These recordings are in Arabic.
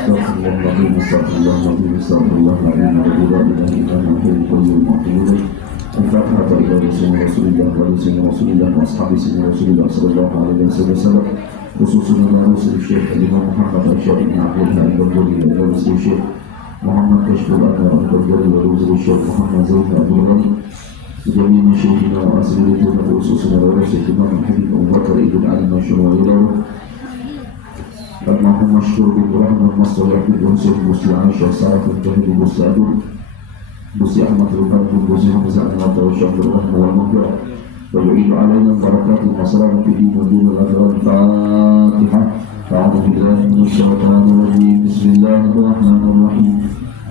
Astagfirullahaladzim, astagfirullahaladzim, astagfirullahaladzim, la ilaha illallah, al-hayyul qayyum, atubu ilaih. Al-Fatihah ila Rasulillah wa Rasulillah wa ashabi Rasulillah sallallahu alaihi wasallam. Khususnya Rasul Syekh Imam Muhammad Asy'ari bin Abdul Al-Barbari wa Rasul Syekh Muhammad Kashful Anwar Al-Barbari wa Rasul Syekh Muhammad Zain Abdul Ghani. جميع شيخنا وأسئلتنا وأسسنا ورثة الإمام الحبيب أبو بكر ابن علي مشروع وغيره. اللهم اشكر بالرحمة والمصطفى يعقوب ونسيح بوسي عائشة وسعد الجهد بوسي أدول بوسي أحمد البرد بوسي حمزة النوطة وشهد الرحمة والمغفرة ويعيد علينا البركات والمصائب في الدين والدين والأخرة. الفاتحة. أعوذ بالله من الشيطان الرجيم. بسم الله الرحمن الرحيم.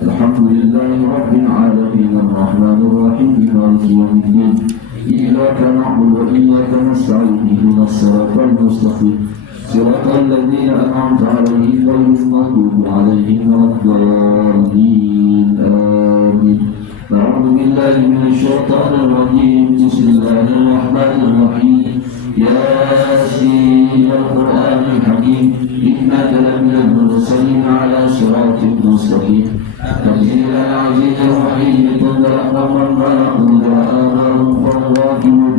الحمد لله رب العالمين الرحمن الرحيم مالك يوم الدين. إياك نعبد وإياك نستعين اهدنا الصراط المستقيم صراط الذين أنعمت عليهم غير المغضوب عليهم ولا الضالين آمين. أعوذ بالله من الشيطان الرجيم. بسم الله الرحمن الرحيم. ياسين القرآن الحكيم إنك لمن المرسلين على صراط مستقيم تنزيل العزيز الرحيم تنزل قوما ما أنزل آباؤهم فهم راكبون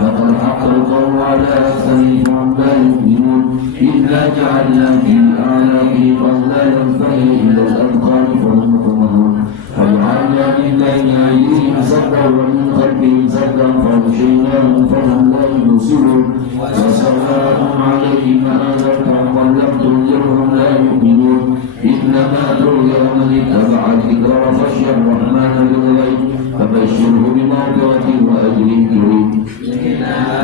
لقد حق القول على أكثرهم لا يؤمنون إنا جعلنا في أعناقهم أغلالا فهي إلى الأذقان فهم مقمحون وجعلنا من بين أيديهم سدا ومن خلفهم سدا فأغشيناهم فهم لا يبصرون وسواء عليهم أأنذرتهم أم لم تنذرهم لا يؤمنون إنما تنذر من اتبع الذكر وخشي الرحمن بالغيب فبشره بمغفرة وأجر كريم.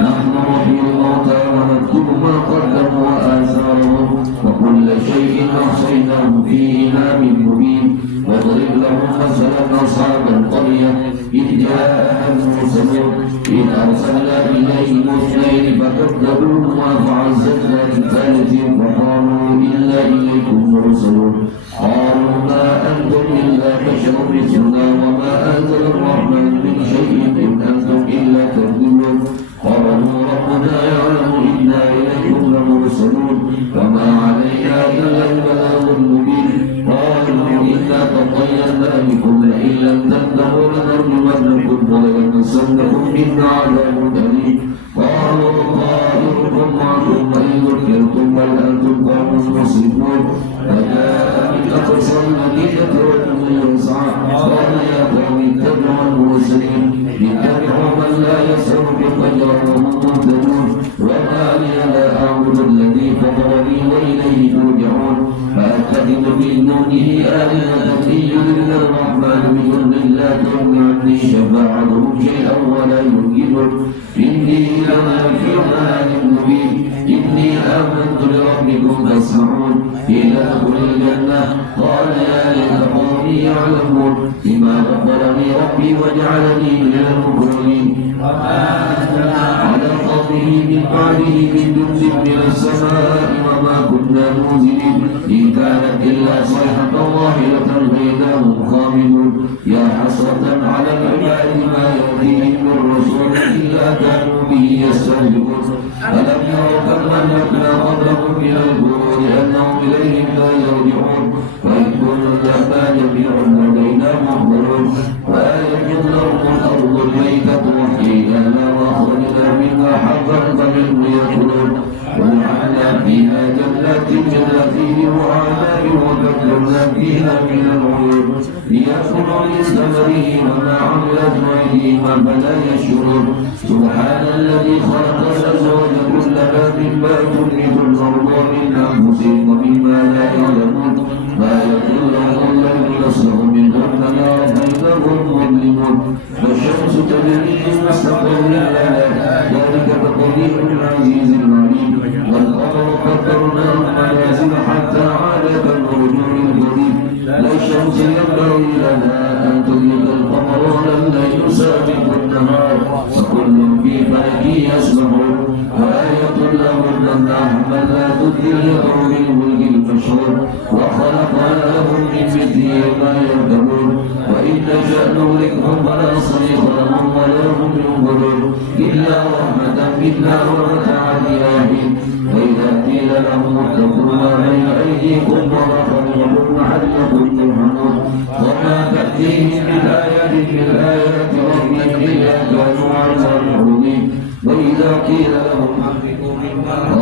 نحن نحيي الموتى ونكتب ما قدموا وآثارهم وكل شيء أحصيناه في إمام مبين. واضرب لهم مثلا أصحاب القرية إذ جاءها المرسلون إذ أرسلنا إليهم اثنين فكذبوهما فعززنا بثالث وقالوا إنا إليكم مرسلون. قالوا ما أنتم إلا بشر مثلنا وما أنزل الرحمن من شيء إن أنتم إلا تكذبون. قالوا ربنا يعلم إنا إليكم لمرسلون وما علينا إلا البلاغ المبين. قالوا إنا تطيرنا بكم لئن لم تنتهوا لنرجمنكم وليمسنكم منا عذاب أليم. قالوا طائركم معكم وإن ذكرتم بل أنتم قوم مسرفون. فجاء من أقصى المدينة رجل يسعى قال يا قوم اتبعوا المرسلين اتبعوا من لا يسر بفجر وهم مهتدون. وما لي لا أعبد الذي فطرني وإليه ترجعون. فأتخذ من دونه آلهة إن يضلل الرحمن بضر لا تغن عني شفاعتهم شيئا ولا ينجدون. إني لنا في ضلال مبين. إني آمنت بربكم فاسمعون. إلى أدخل الجنة قال يا ليت قومي يعلمون بما غفرني ربي وجعلني من المكرمين. على قومه من بعده من جند من السماء وما كنا منزلين إن كانت إلا صيحة واحدة فإذا هم خامدون. يا حسرة على العباد ما يأتيهم من رسول إلا كانوا به يستهزئون. ألم يروا كم أهلكنا قبلهم من القرون أنهم إليهم لا يرجعون. وإن كنا ما جميع لدينا محضرون. وآية لهم الأرض الميتة وحييناها وأخرجنا منها حبا فمنه يأكلون. وجعلنا فيها جنات من نخيل وأعناب وفجرنا فيها من العيون ليأكلوا من ثمره وما عملت أيديهم فلا يشعرون. سبحان الذي خلق الأزواج كلها مما تنبت الأرض من أنفسهم ومما لا يعلمون. ما يكون لهم الليل يصلح منهن نارا بينهم مظلمون. والشمس تجري لمستقر لها ذلك تقدير العزيز العليم. والقمر قدرناه منازل حتى عاد كالرجل الجديد. لا الشمس ينبغي لها أن تدرك القمر ولا الليل سابق النهار وكل في فلك يسبحون. وآية لهم أن حملنا ذريته بالفلك المشهور وخلقنا لهم من مثله ما يركبون. وإن نشأ نهلكهم فلا صريخ لهم ولا هم ينظرون إلا رحمة منا ومتاعا إلى حين. وإذا قيل لهم اتقوا ما بين أيديكم وما خلفكم وإذا قيل لهم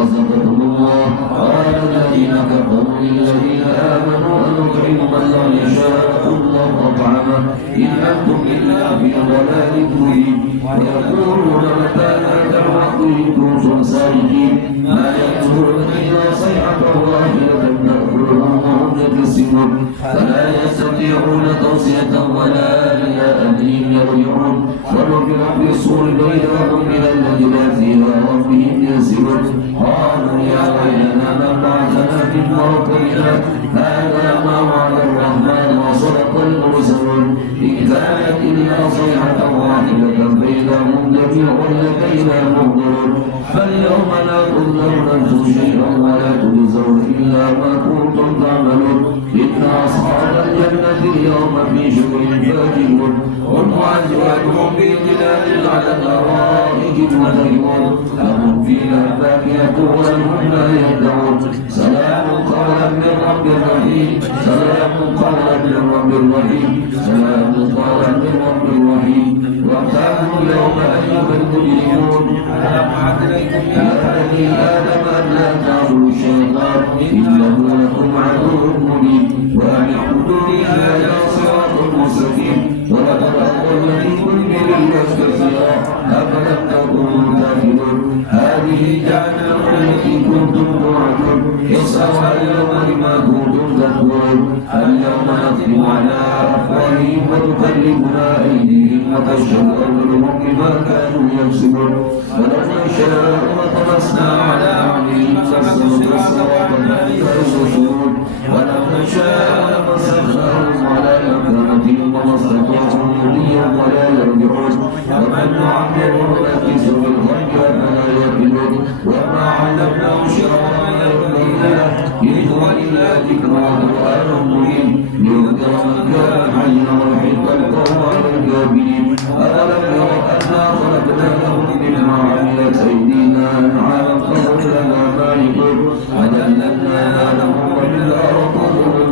رزقكم الله قال الذين كفروا للذين آمنوا أنطعم من لو يشاء الله أطعمه إن أنتم إلا في ضلال مبين ويقولون متى هذا الوعد إن كنتم صادقين ما يأتون إلا صيحة واحدة تأكلهم وهم يكسبون فلا يستطيعون توصية ولا إلى أهلهم يرجعون ونفخ في الصور بينهم من الأجداث إلى ربهم ينسلون قالوا يا ويلنا من بعثنا من مرقدنا هذا ما وعد الرحمن وصدق المرسلون إن كانت إلا صيحة واحدة فإذا هم جميع لدينا محضرون فاليوم لا تظلمون شيئا ولا تجزون إلا ما كنتم تعملون إن أصحاب الجنة اليوم في شغل فاكهون هم وأزواجهم في ظلال على الأرائك متكئون لهم فيها فاكهة وهم لا يدعون سلام قولا من رب رحيم سلام قولا من رب رحيم سلام قولا من رب رحيم وارتعبوا اليوم أيها المجرمون ألم أعد إليكم يا بني آدم أن لا تعبدوا الشيطان إنه لكم عدو مبين وأن اعبدوني هذا صراط مستقيم ولقد أضلني من كثيرا أفلم تكونوا تعقلون هذه جهنم التي كنتم توعدون اصلوها اليوم بما كنتم تكفرون اليوم نختم على أفواههم وتكلمنا أيديهم وتشهد أرجلهم بما كانوا يكسبون ولو نشاء لطمسنا على أعينهم فاستبصروا الصراط فيبصرون ولو نشاء لمسخناهم على مكانتهم وما استطاعوا مضيا ولا يرجعون ومن نعمره نكسه في الخلق فلا يقلون وما علمناه شرعا ينبغي له إن هو إلا ذكر وقرآن مبين لينذر من كان حيا ويحق القوم على الكافرين أولم يروا أنا خلقنا لهم مما عملت أيدينا أنعاما فهم لنا مالكون وذللناها لهم وبالأرض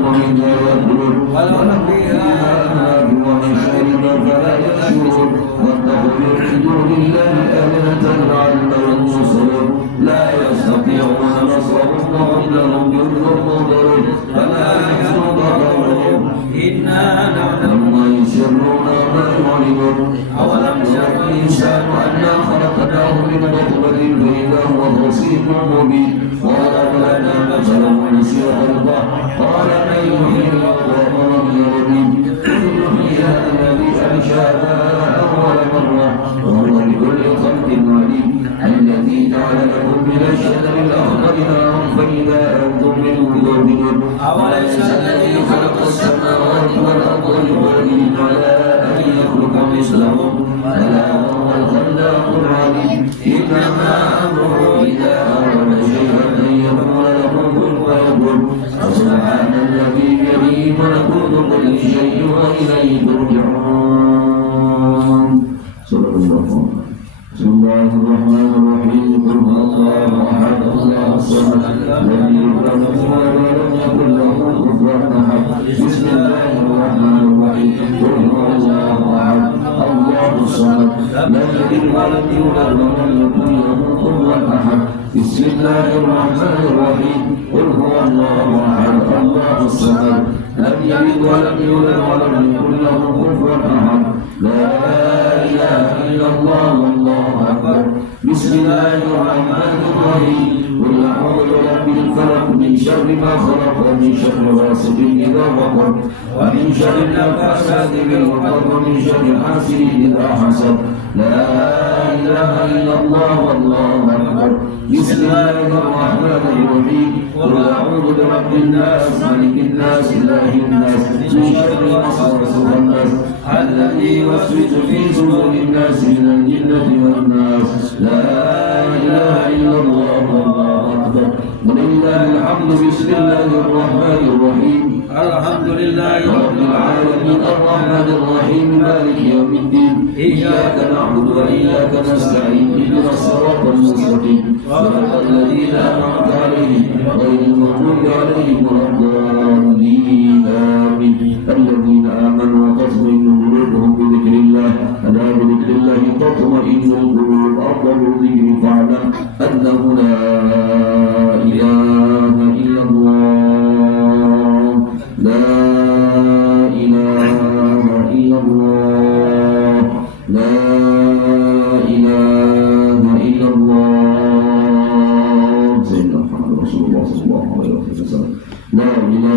ومنها يأكلون ولهم فيها أنهار ومن شرب فلا يشربون واتخذوا من دون الله آلهة لعلهم ينصرون لا يستطيعون نصرهم وهم لهم جند منظرون فلا يحزنك قولهم إنا نعلم ما يسرون وما يعلنون أولم يرى الإنسان أنا خلقناه من نطفة فإذا هو خصيم مبين وضرب لنا مثلا ونسي خلقه قال من يحيي الأرض ولم يرد قل يحييها الذي أنشأها أول مرة وهو بكل خلق عليم الذي جعل لكم من الشجر الأخضر نارا فإذا أنتم منه توقدون أوليس الذي خلق السماوات والأرض بقادر على أن يخلق مثلهم بلى وهو الخلاق العليم إنما أمره إذا أراد شيئا أن يقول له كن فيكون فسبحان الذي بيده ملكوت كل شيء وإليه ترجعون. صدق الله. بسم الله الرحمن الرحيم قل هو الله أحد الله الصمد لم يلد ولم يكن له كفوا أحد بسم الله الرحمن الرحيم قل هو الله أحد الله الصمد لم يلد ولم يولد ولم يكن له كفوا أحد بسم الله الرحمن الرحيم قل هو الله أحد الله الصمد لم يلد ولم يولد ولم يكن له كفوا أحد لا إله إلا الله والله أكبر بسم الله الرحمن الرحيم قل أعوذ برب الفلق من شر ما خلق ومن شر غاسق إذا وقب ومن شر النفاثات في العقد ومن شر حاسد إذا حسد لا إله إلا الله والله أكبر بسم الله الرحمن الرحيم قل أعوذ برب الناس ملك الناس إله الناس من شر الوسواس الخناس الذي يوسوس في صدور الناس من الجنة والناس لا إله إلا الله والله أكبر ولله الحمد بسم الله الرحمن الرحيم الحمد لله رب العالمين الرحمن الرحيم مالك يوم الدين إياك نعبد وإياك نستعين اهدنا الصراط المستقيم صراط الذين أنعمت عليهم غير المغضوب عليهم ولا الضالين آمين الذين آمنوا وتطمئن قلوبهم بذكر الله ألا بذكر الله تطمئن القلوب أفضل الذكر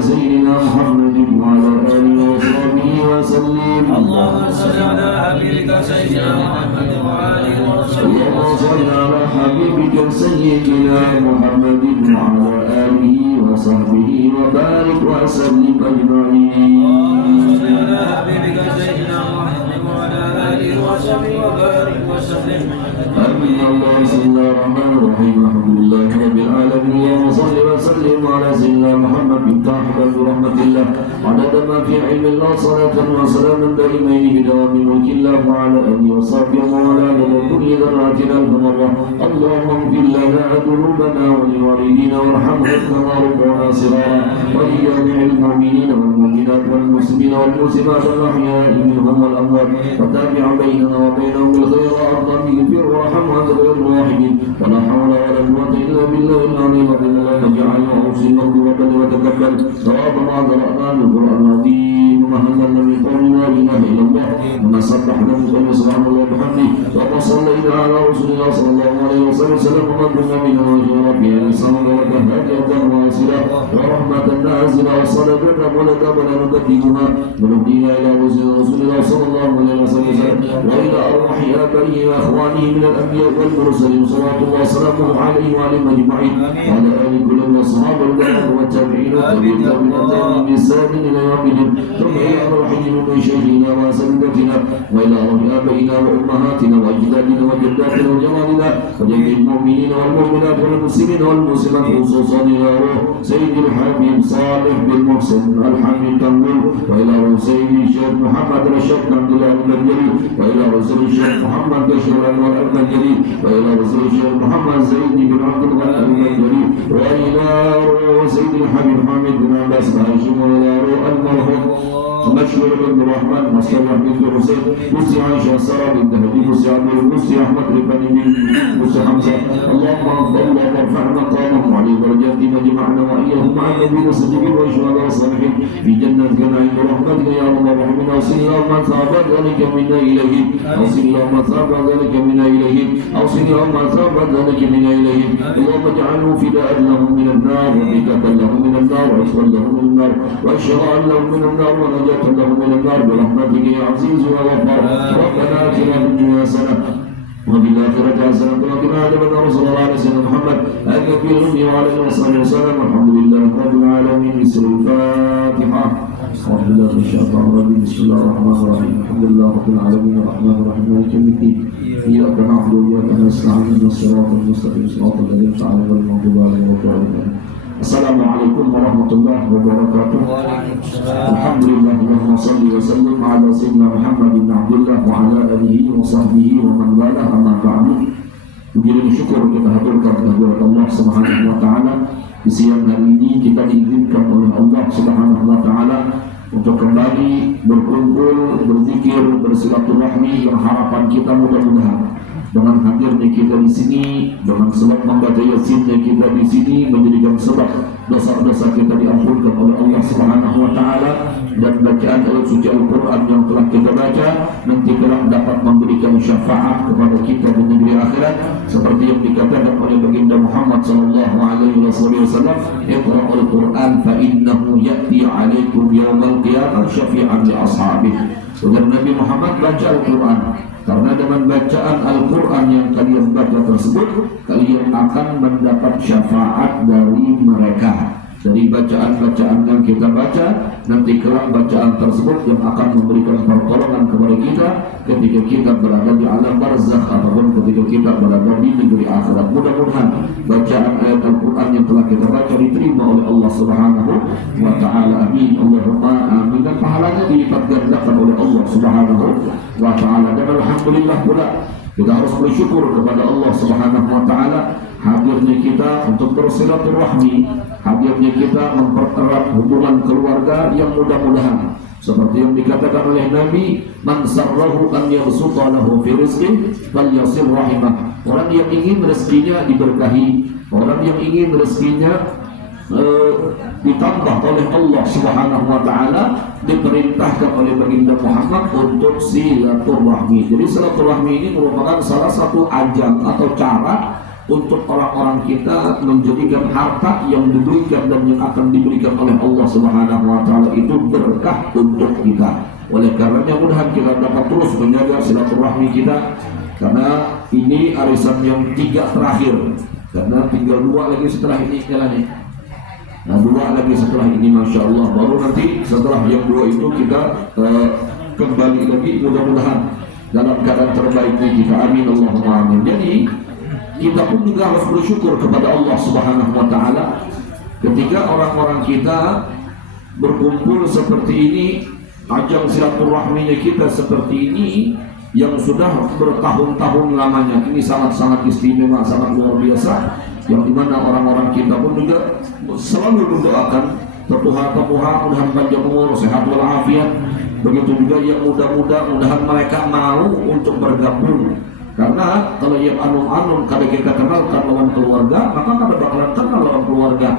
سيدنا محمد وعلى آله وصحبه وسلم. اللهم صل على حبيبك سيدنا محمد وآله وصحبه اللهم صل على حبيبك سيدنا محمد وعلى آله وصحبه وبارك وسلم أجمعين. اللهم صل على حبيبك سيدنا محمد وعلى آله وصحبه وبارك وسلم. آمين. اللهم صل على الرحمن الرحيم. الحمد لله رب العالمين. اللهم صل وسلم على سيدنا محمد بنت أحمد برحمة الله عدد ما في علم الله صلاة وسلاما دائمين بدوام ملك الله وعلى آله وصحبه وعلى آله كل ذراتنا المرة. اللهم اغفر لنا ذنوبنا ولوالدينا وارحمنا كما ربنا صغارا ولجميع المؤمنين والمؤمنات والمسلمين والمسلمات الأحياء منهم والأموات وتابع بيننا وبينهم بالخير وأرضا اغفر وارحم وأنت خير الراحمين. ولا حول ولا قوة إلا بالله العلي العظيم. اللهم اجعلنا أوصي ربنا وتقبل ثواب ما قرأنا من القرآن العظيم ومهلنا من قول لا إله إلا الله وما سبحنا من قول سبحان الله وبحمده. وما صلينا على رسول الله صلى الله عليه وسلم وما كنا من وجه ربنا لسان لك هدية واصلة ورحمة نازلة وصدقة ولك ولا نكذبها ونهدينا إلى رسول الله صلى الله عليه وسلم وإلى أرواح آبائه وإخوانه من الأنبياء والمرسلين صلوات الله وسلامه عليه وعلى أجمعين وعلى آل كل الأصحاب والتابعين والتابعين بإحسان إلى يوم الدين. ثم إلى أرواحهم من شيخنا وسندتنا وإلى أرواح آبائنا وأمهاتنا وأجدادنا وجداتنا وجمالنا وجميع المؤمنين والمؤمنات والمسلمين والمسلمات خصوصا إلى روح سيد الحبيب صالح بن محسن الحميد تنور وإلى روح سيد الشيخ محمد رشاد عبد الله البدري وإلى رسول الشيخ محمد بشير أنور البدري وإلى رسول الشيخ محمد زيد بن عبد الله البدري وإلى روح سيد الحبيب حامد بن عباس هاشم وإلى روح المرحوم مشهور بن الرحمن مصطفى بن حسين موسى عائشة سارة بنت هدي موسى عمرو موسى أحمد رباني بن موسى حمزة. اللهم ارفع مقامهم وعلي درجات مجمعنا وإياهم مع النبيين الصديقين والشهداء والصالحين في جنة نعيم برحمتك يا رب العالمين. أوصل اللهم ثواب ذلك منا إليهم أوصل اللهم ثواب ذلك منا إليهم أوصل اللهم ثواب ذلك منا إليهم. اللهم اجعله فداء لهم من النار وبكة لهم من النار وعصوا لهم من النار وشراء لهم من النار ونجاة لهم من النار برحمتك يا عزيز يا غفار. ربنا آتنا في الدنيا حسنة وفي الآخرة حسنة وقنا عذاب النار. صلى الله عليه وسلم محمد النبي الأمي وعلى آله وصحبه وسلم. الحمد لله رب العالمين. بسم الفاتحة. أعوذ بالله من الشيطان الرجيم. بسم الله الرحمن الرحيم. الحمد لله رب العالمين الرحمن الرحيم مالك يوم الدين. إياك نعبد وإياك نستعين اهدنا الصراط المستقيم صراط الذين أنعمت عليهم غير المغضوب عليهم ولا الضالين. Assalamualaikum warahmatullahi wabarakatuh. Alhamdulillah wa salli wa sallim ala sayyidina Muhammad bin Abdullah wa ala alihi wa sahbihi wa man wala amma ba'du. Puji syukur kita haturkan kehadirat Allah Subhanahu wa taala. Di siang hari ini kita diizinkan oleh Allah Subhanahu wa taala untuk kembali berkumpul, berzikir, bersilaturahmi yang harapan kita mudah-mudahan dengan hadirnya kita di sini, dengan sebab membaca yasinnya kita di sini menjadikan sebab dosa-dosa kita diampunkan oleh Allah Subhanahu wa taala, dan bacaan ayat suci Al-Qur'an yang telah kita baca nanti kelak dapat memberikan syafaat kepada kita di negeri akhirat seperti yang dikatakan oleh baginda Muhammad sallallahu alaihi wasallam, "Iqra'ul Qur'an fa innahu ya'ti 'alaikum yawmal qiyamah syafi'an li ashabihi." Dan Nabi Muhammad baca Al-Qur'an, karena dengan bacaan Al-Quran yang kalian baca tersebut, kalian akan mendapat syafaat dari mereka. Dari bacaan-bacaan yang kita baca, nanti kelak bacaan tersebut yang akan memberikan pertolongan kepada kita ketika kita berada di alam barzakh ataupun ketika kita berada di negeri akhirat. Mudah-mudahan bacaan ayat Al-Quran yang telah kita baca diterima oleh Allah Subhanahu wa ta'ala. Amin. Allahumma amin. Dan pahalanya dilipat gandakan oleh Allah Subhanahu wa ta'ala. Dan alhamdulillah pula kita harus bersyukur kepada Allah Subhanahu wa ta'ala hadirnya kita untuk bersilaturahmi, hadirnya kita mempererat hubungan keluarga yang mudah-mudahan seperti yang dikatakan oleh Nabi, man sarrahu an yabsuta lahu fi rizqihi falyasir rahimah. Orang yang ingin rezekinya diberkahi, orang yang ingin rezekinya ditambah oleh Allah Subhanahu wa ta'ala, diperintahkan oleh baginda Muhammad untuk silaturahmi. Jadi silaturahmi ini merupakan salah satu ajang atau cara untuk orang-orang kita menjadikan harta yang diberikan dan yang akan diberikan oleh Allah Subhanahu wa taala itu berkah untuk kita. Oleh karenanya mudah kita dapat terus menjaga silaturahmi kita, karena ini arisan yang 3 terakhir, karena tinggal 2 lagi setelah ini jalani. Nah 2 lagi setelah ini Masya Allah, baru nanti setelah yang 2 itu kita kembali lagi mudah-mudahan dalam keadaan terbaik kita. Amin Allahumma amin. Jadi kita pun juga harus bersyukur kepada Allah Subhanahu wa taala ketika orang-orang kita berkumpul seperti ini, ajang silaturahminya kita seperti ini yang sudah bertahun-tahun lamanya. Ini sangat-sangat istimewa, sangat luar biasa, yang dimana orang-orang kita pun juga selalu mendoakan tepuha-tepuha mudahan panjang umur, sehat walafiat. Begitu juga yang muda-muda, mudahan mereka mau untuk bergabung. Karena kalau yang anum-anum kalau kita kenalkan lawan keluarga, maka kada bakalan kenal lawan keluarga.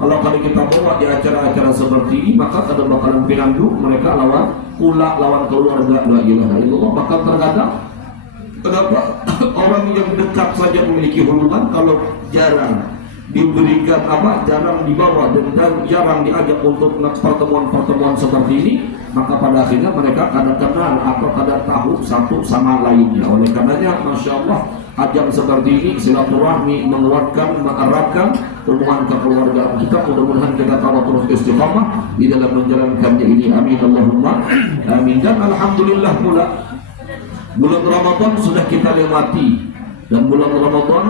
Kalau kita bawa di acara-acara seperti ini, maka kada bakalan pinandu mereka lawan pula lawan keluarga. La ilaha illallah. Bakal terkadang kenapa orang yang dekat saja memiliki hubungan, kalau jarang diberikan jarang dibawa dan jarang diajak untuk pertemuan-pertemuan seperti ini, maka pada akhirnya mereka kadang kenal atau kadang tahu satu sama lainnya. Oleh karenanya Masya Allah, ajang seperti ini silaturahmi menguatkan, mengeratkan hubungan kekeluargaan kita. Mudah-mudahan kita tahu terus istiqamah di dalam menjalankannya ini. Amin Allahumma amin. Dan alhamdulillah pula bulan Ramadan sudah kita lewati, dan bulan Ramadan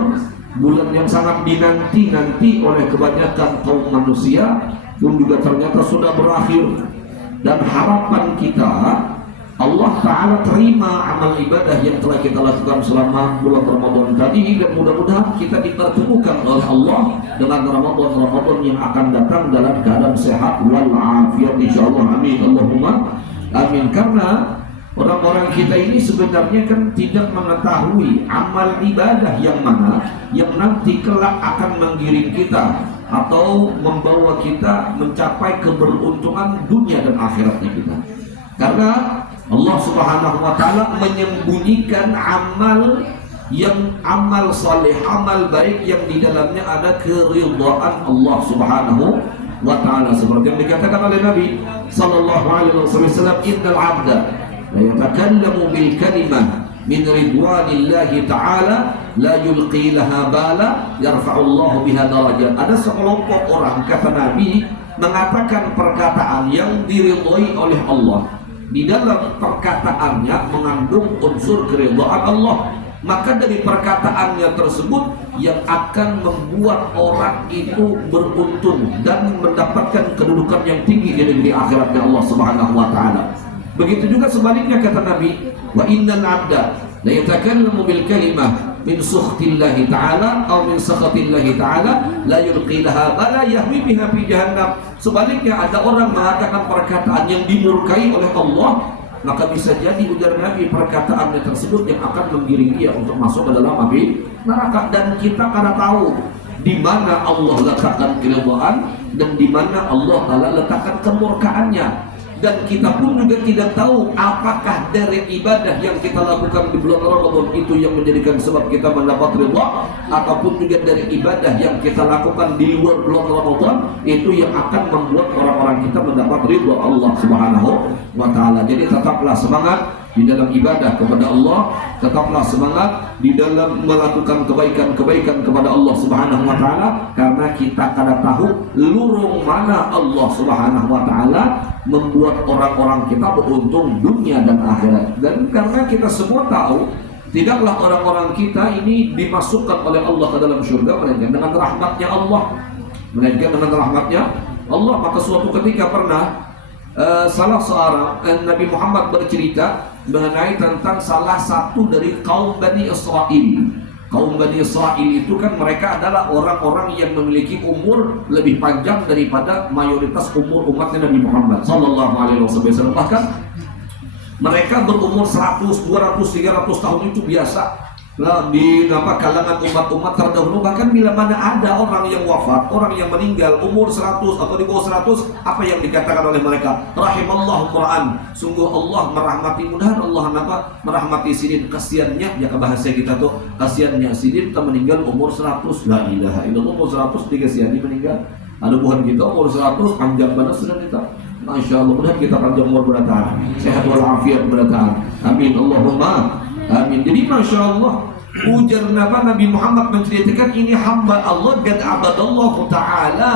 bulan yang sangat dinanti-nanti oleh kebanyakan kaum manusia pun juga ternyata sudah berakhir. Dan harapan kita Allah Ta'ala terima amal ibadah yang telah kita lakukan selama bulan Ramadan tadi, dan mudah-mudahan kita dipertemukan oleh Allah dengan Ramadan yang akan datang dalam keadaan sehat walafiat insyaallah. Amin Allahumma amin. Karena orang-orang kita ini sebenarnya kan tidak mengetahui amal ibadah yang mana yang nanti kelak akan menggiring kita atau membawa kita mencapai keberuntungan dunia dan akhiratnya kita. Karena Allah Subhanahu wa taala menyembunyikan amal yang amal saleh, amal baik yang di dalamnya ada keridhaan Allah Subhanahu wa taala, seperti yang dikatakan oleh Nabi sallallahu alaihi wasallam, innal 'abda la yatakallamu bil kalimah min ridwanillahi ta'ala la yulqi laha bala yarfa'ullahu biha darajat. Ada sekelompok orang, kata Nabi, mengatakan perkataan yang diridhoi oleh Allah, di dalam perkataannya mengandung unsur keridhaan Allah, maka dari perkataannya tersebut yang akan membuat orang itu beruntung dan mendapatkan kedudukan yang tinggi di negeri akhiratnya Allah Subhanahu wa taala. Begitu juga sebaliknya kata Nabi, wa innal 'abda la yatakallamu bil kalimah min sukhtillahi ta'ala atau min sakhatillahi ta'ala la yulqi laha bala yahwi biha fi jahannam. Sebaliknya ada orang mengatakan perkataan yang dimurkai oleh Allah, maka bisa jadi ujar Nabi perkataannya tersebut yang akan menggiring dia untuk masuk ke dalam api neraka. Dan kita karena tahu di mana Allah letakkan keridhaan dan di mana Allah Ta'ala letakkan kemurkaannya. Dan kita pun juga tidak tahu apakah dari ibadah yang kita lakukan di bulan Ramadan itu yang menjadikan sebab kita mendapat ridha, ataupun juga dari ibadah yang kita lakukan di luar bulan Ramadan itu yang akan membuat orang-orang kita mendapat ridha Allah Subhanahu wa taala. Jadi tetaplah semangat di dalam ibadah kepada Allah, tetaplah semangat di dalam melakukan kebaikan-kebaikan kepada Allah Subhanahu wa taala, karena kita kada tahu lurung mana Allah Subhanahu wa taala membuat orang-orang kita beruntung dunia dan akhirat. Dan karena kita semua tahu tidaklah orang-orang kita ini dimasukkan oleh Allah ke dalam surga melainkan dengan rahmatnya Allah, maka suatu ketika pernah salah seorang Nabi Muhammad bercerita mengenai tentang salah satu dari kaum Bani Israel. Kaum Bani Israel itu kan mereka adalah orang-orang yang memiliki umur lebih panjang daripada mayoritas umur umatnya Nabi Muhammad sallallahu alaihi wasallam. Bahkan mereka berumur 100, 200, 300 tahun itu biasa. di kalangan umat-umat terdahulu, bahkan bila mana ada orang yang wafat, orang yang meninggal umur 100 atau di bawah 100, apa yang dikatakan oleh mereka? Rahimallahu Quran. Sungguh Allah merahmati, mudahan Allah merahmati Sidin. Kasiannya, ya bahasa kita tuh, kasiannya Sidin tak meninggal umur 100. La ilaha illallah, umur 100 dikasihani meninggal. Ada buhan kita umur 100 panjang banget sudah kita. Masya Allah, mudah kita panjang umur bertahan, sehat walafiat bertahan. Amin Allahumma amin. Jadi Masya Allah, ujar Nabi Muhammad menceritakan ini hamba Allah dan abadallah ta'ala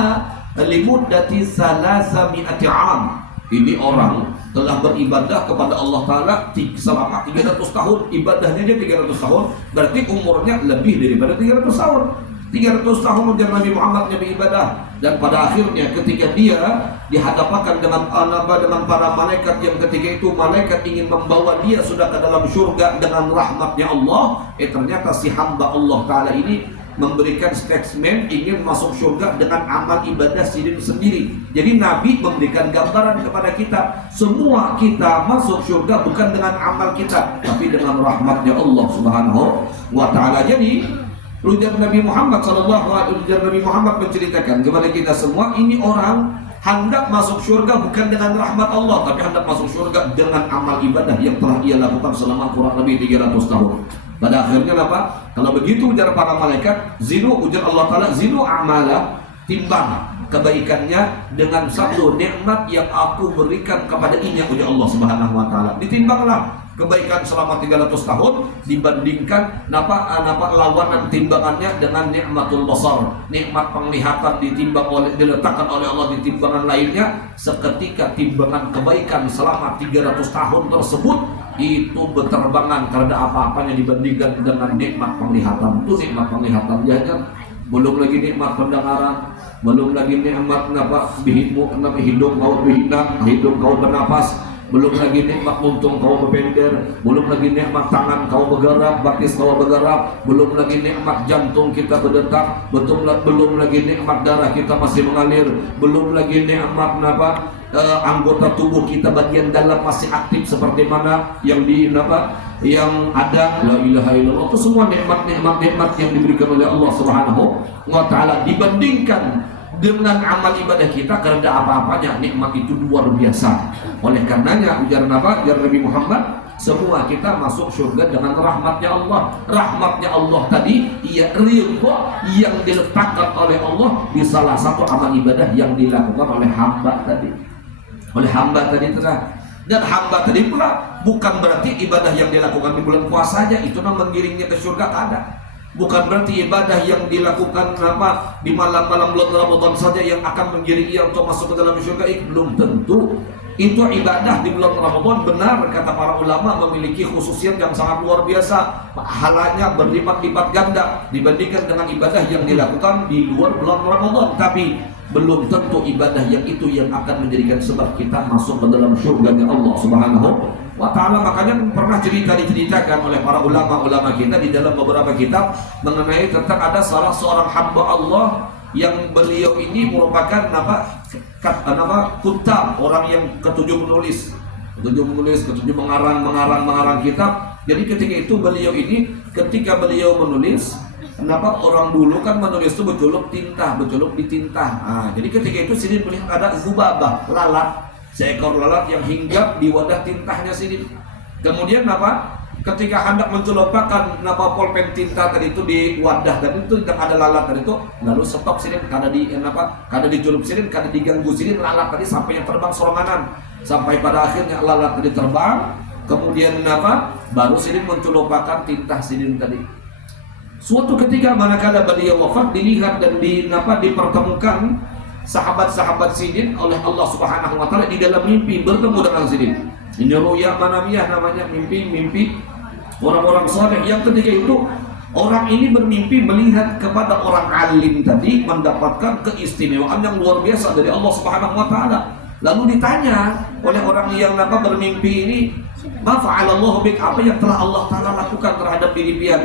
limuddati salasami'ati am. Ini orang telah beribadah kepada Allah Ta'ala selama 300 tahun. Ibadahnya dia 300 tahun, berarti umurnya lebih daripada 300 tahun. 300 tahun ujar Nabi Muhammad beribadah, dan pada akhirnya ketika dia dihadapkan dengan para malaikat, yang ketika itu malaikat ingin membawa dia sudah ke dalam surga dengan rahmatnya Allah, ternyata si hamba Allah Ta'ala ini memberikan statement ingin masuk surga dengan amal ibadah Sidin sendiri. Jadi Nabi memberikan gambaran kepada kita, semua kita masuk surga bukan dengan amal kita, tapi dengan rahmatnya Allah Subhanahu wa Ta'ala. Jadi ujar Nabi Muhammad Nabi Muhammad menceritakan kepada kita semua, ini orang hendak masuk surga bukan dengan rahmat Allah, tapi hendak masuk surga dengan amal ibadah yang telah ia lakukan selama kurang lebih 300 tahun. Pada akhirnya apa? Kalau begitu ujar para malaikat, zinu, ujar Allah Ta'ala, zinu amala, timbang kebaikannya dengan satu nikmat yang aku berikan kepada ini, ujar Allah Subhanahu wa Ta'ala. Ditimbanglah kebaikan selama 300 tahun dibandingkan lawanan timbangannya dengan nikmatul basar, nikmat penglihatan diletakkan oleh Allah di timbangan lainnya. Seketika timbangan kebaikan selama 300 tahun tersebut itu berterbangan karena apa-apanya dibandingkan dengan nikmat penglihatan. Itu nikmat penglihatan jajan, belum lagi nikmat pendengaran, belum lagi nikmat hidung kau berhidang, hidung kau bernapas, belum lagi nikmat untung kau berpender, belum lagi nikmat tangan kau bergerak, batis kau bergerak, belum lagi nikmat jantung kita berdetak, belum lagi nikmat darah kita masih mengalir, belum lagi nikmat anggota tubuh kita bagian dalam masih aktif seperti mana yang yang ada. La ilaha illallah. Itu semua nikmat yang diberikan oleh Allah Subhanahu wa Ta'ala, dibandingkan dengan amal ibadah kita karena apa-apanya nikmat itu luar biasa. Oleh karenanya ujar Nabi Muhammad, semua kita masuk surga dengan rahmatnya Allah. Rahmatnya Allah tadi ia ridha yang diletakkan oleh Allah di salah satu amal ibadah yang dilakukan oleh hamba tadi. Dan hamba tadi pula bukan berarti ibadah yang dilakukan di bulan puasanya itu menggiringnya ke surga, ada. Bukan berarti ibadah yang dilakukan di malam-malam bulan Ramadan saja yang akan menggiring ia untuk masuk ke dalam surga. Belum tentu. Itu ibadah di bulan Ramadan, benar kata para ulama, memiliki khususiat yang sangat luar biasa, pahalanya berlipat-lipat ganda dibandingkan dengan ibadah yang dilakukan di luar bulan Ramadan. Tapi belum tentu ibadah yang itu yang akan menjadikan sebab kita masuk ke dalam surga Allah Subhanahu wa Ta'ala. Makanya pernah diceritakan oleh para ulama-ulama kita di dalam beberapa kitab mengenai tentang ada salah seorang hamba Allah yang beliau ini merupakan kutab, orang yang ketujuh menulis, ketujuh mengarang kitab. Jadi ketika itu beliau ini ketika beliau menulis, orang dulu kan menulis itu bercelup di tinta. Jadi ketika itu Sidin melihat ada zubabah, lalat, seekor lalat yang hinggap di wadah tintahnya Sidin. Kemudian ketika hendak mencelupkan pulpen tinta tadi itu di wadah tadi itu tidak ada lalat tadi itu, lalu stop Sidin, kada dicelup Sidin, kada diganggu Sidin, lalat tadi sampai yang terbang soranganan, sampai pada akhirnya lalat tadi terbang. Kemudian baru Sidin mencelupkan tinta Sidin tadi. Suatu ketika manakala beliau wafat, dilihat dan dipertemukan sahabat-sahabat Sidin oleh Allah Subhanahu wa Ta'ala di dalam mimpi, bertemu dengan Sidin. Ini ruya manamiyah namanya, mimpi orang-orang saleh yang ketika itu orang ini bermimpi melihat kepada orang alim tadi mendapatkan keistimewaan yang luar biasa dari Allah Subhanahu wa Ta'ala. Lalu ditanya oleh orang yang bermimpi ini, ma fa'alallahu bik, apa yang telah Allah Ta'ala lakukan terhadap diri pian?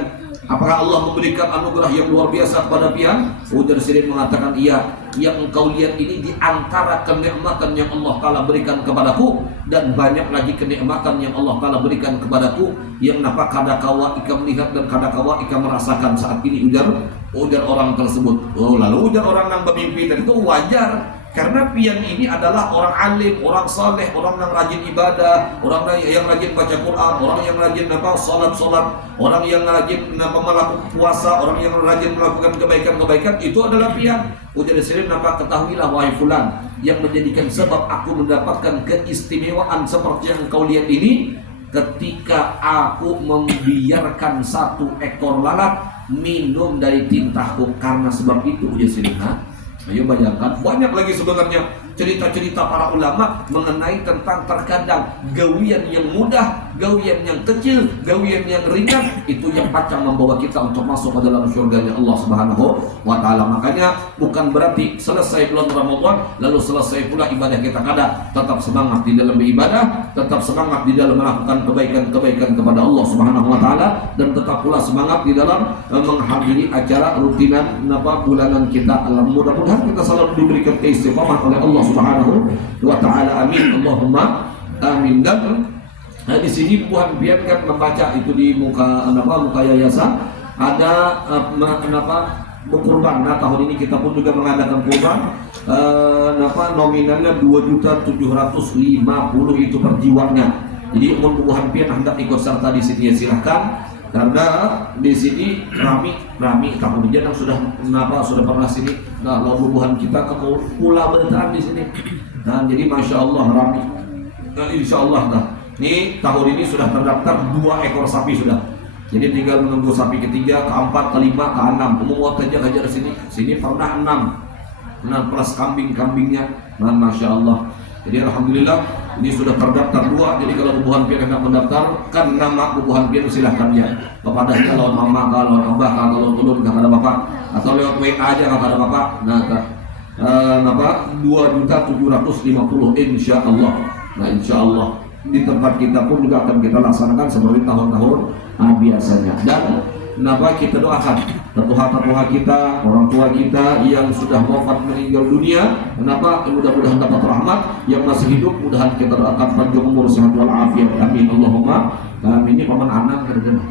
Apakah Allah memberikan anugerah yang luar biasa kepada pian? Ujar Sirin mengatakan iya. Yang engkau lihat ini di antara kenikmatan yang Allah Ta'ala berikan kepadaku, dan banyak lagi kenikmatan yang Allah Ta'ala berikan kepadaku yang napa kadakawa ika melihat dan kadakawa ika merasakan saat ini, ujar orang tersebut. Oh, lalu ujar orang yang bermimpi dan itu wajar. Karena pian ini adalah orang alim, orang saleh, orang yang rajin ibadah, orang yang rajin baca Quran, orang yang rajin salat, orang yang rajin melakukan puasa, orang yang rajin melakukan kebaikan-kebaikan, itu adalah pian. Ujar Sirin, ketahuilah wahai fulan, yang menjadikan sebab aku mendapatkan keistimewaan seperti yang kau lihat ini, ketika aku membiarkan satu ekor lalat minum dari tintahku. Karena sebab itu, ujar Sirin. Ayo bayangkan, banyak lagi sebenarnya cerita-cerita para ulama mengenai tentang terkadang gawian yang mudah, gawian yang kecil, gawian yang ringan, itu yang akan membawa kita untuk masuk ke dalam surganya Allah Subhanahu wa Ta'ala. Makanya bukan berarti selesai bulan Ramadan lalu selesai pula ibadah kita. Kada, tetap semangat di dalam beribadah, tetap semangat di dalam melakukan kebaikan-kebaikan kepada Allah Subhanahu wa Ta'ala, dan tetap pula semangat di dalam menghadiri acara rutinan bulanan kita. Mudah-mudahan kita selalu diberikan keistiqamah oleh Allah Subhanahu wa Ta'ala. Amin, Allahumma amin. Dan di sini Tuhan biarkan membaca itu di muka yayasan ada berkurban. Nah, tahun ini kita pun juga mengadakan kurban. Nominalnya 2.750.000 itu per jiwanya. Jadi Tuhan pian hendak ikut serta di sini, ya silahkan. Karena di sini rami tahun ini yang sudah pernah sini. Nah, bubuhan kita ke pula bertahan di sini. Nah, jadi masya Allah rami. Nah, insya Allah ini tahun ini sudah terdaftar 2 ekor sapi sudah. Jadi tinggal menunggu sapi ketiga, keempat, kelima, keenam. Umum aja di sini. Sini pernah 6 plus kambingnya. Nah, masya Allah. Jadi alhamdulillah ini sudah terdaftar 2. Jadi kalau bubuhan pian hendak mendaftarkan nama bubuhan pian silahkan ya. Kepadanya lawan mama, kalau abah, kalau ulun enggak ada bapak, atau lewat WA aja enggak ada bapak. Nah, 2.750.000 insya Allah. Nah, insya Allah di tempat kita pun juga akan kita laksanakan seperti tahun-tahun biasanya. Dan kita doakan tetuha kita, orang tua kita yang sudah wafat meninggal dunia, mudah-mudahan dapat rahmat. Yang masih hidup mudahan kita doakan panjang umur, sehat walafiat. Amin, Allahumma amin. Ini paman anak kerjanya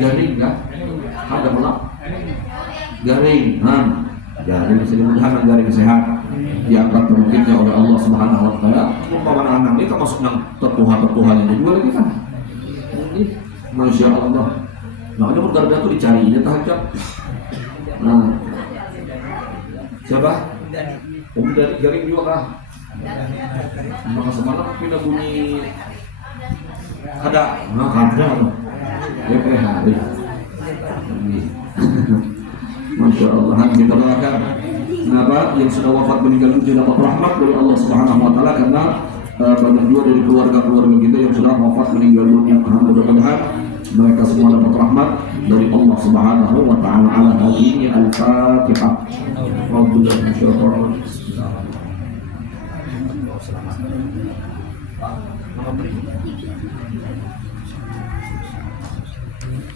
garing kan? Ada melak garing, garing mudah-mudahan garing sehat diangkat mungkinnya oleh Allah Subhanahu wa Ta'ala. Paman anak ini termasuk yang tetuha-tetuhanya juga lagi kan? Masya Allah. Makanya Garda itu dicarinya tahajud. Nah, siapa? Dari garing juga kah? Maka semalam pindah bunyi kada. Nah, kada. Hari. Masya Allah. Kita doakan yang sudah wafat meninggal dunia dapat rahmat dari Allah Subhanahu wa Ta'ala, karena banyak juga dari keluarga-keluarga kita yang sudah wafat meninggal dunia. Mudah-mudahan mereka semua dapat rahmat dari Allah Subhanahu wa Ta'ala. Ala hadhihi al-Fatihah. Alhamdulillah.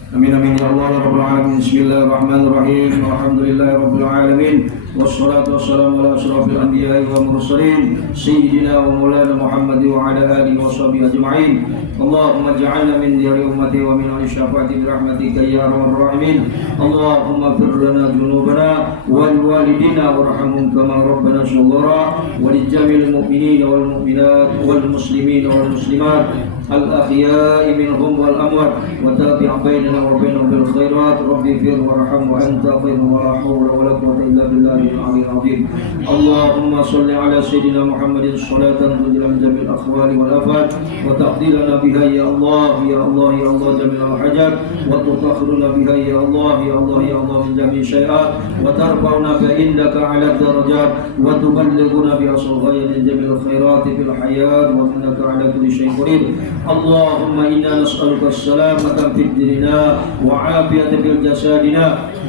Amin amin ya Allah ya Rabbal alamin. Bismillahirrahmanirrahim. Alhamdulillahi rabbil alamin. Wassalatu wassalamu ala asyrafil anbiya'i wal mursalin sayyidina wa maulana Muhammad wa ala alihi wa sahbihi ajma'in. Allahumma ij'alna min diyari ummati wa min ahli syafaati bi rahmatika ya arhamar rahimin. Allahumma ighfir lana dhunubana wal walidina warhamhum kama rabbana shaghara wa lil jami'il mu'minina wal mu'minat wal muslimina wal muslimat الأحياء منهم والأموات وتابع بيننا وبينهم بالخيرات ربي اغفر وارحم وأنت خير ولا حول ولا قوة إلا بالله العلي العظيم. اللهم صل على سيدنا محمد صلاة تجعل من جميع الأخوال والآفات وتقضي لنا بها يا الله يا الله يا الله جميع الحاجات وتطهرنا بها يا الله يا الله يا الله من جميع الشيئات وترفعنا عندك على الدرجات وتبلغنا بأصل غاية جميع الخيرات في الحياة وإنك على كل شيء قدير. اللهم إنا نسألك السلامة في ديننا وعافية في جسدنا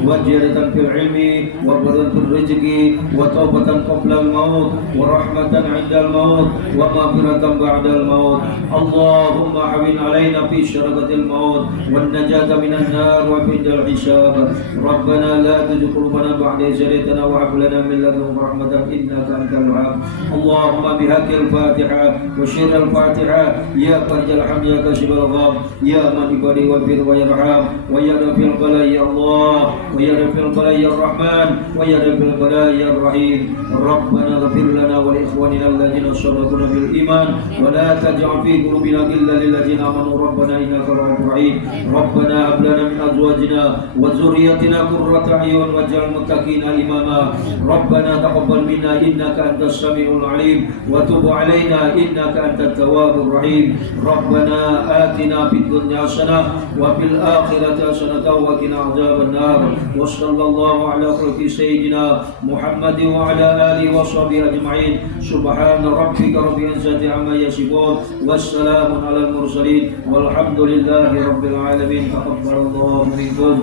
وزيادة في العلم وبركة في الرزق وتوبة قبل الموت ورحمة عند الموت ومغفرة بعد الموت. اللهم حبن علينا في شركة الموت والنجاة من النار وعند الحساب. ربنا لا تزغ قلوبنا بعد إذ هديتنا وهب لنا من لدنك رحمة إنك أنت الوهاب. اللهم بحق الفاتحة وشر الفاتحة يا فرج الحمد يا كاشف الغم يا من يبدي ويغفر ويرحم ويا رفيع البلاء يا الله ويا رفيع البلاء يا الرحمن ويا رفيع البلاء يا الرحيم. ربنا اغفر لنا ولإخواننا الذين سبقونا بالإيمان ولا تجعل في قلوبنا غلا للذين آمنوا ربنا إنك رؤوف رحيم. ربنا هب لنا من أزواجنا وذريتنا قرة أعين واجعل المتقين إماما. ربنا تقبل منا إنك أنت السميع العليم وتب علينا إنك أنت التواب الرحيم. ربنا آتنا في الدنيا حسنة وفي الآخرة حسنة وقنا عذاب النار. وصلى الله على خلق سيدنا محمد وعلى آله وصحبه أجمعين. سبحان ربك رب العزة عما يصفون والسلام على المرسلين والحمد لله رب العالمين. تقبل الله منكم.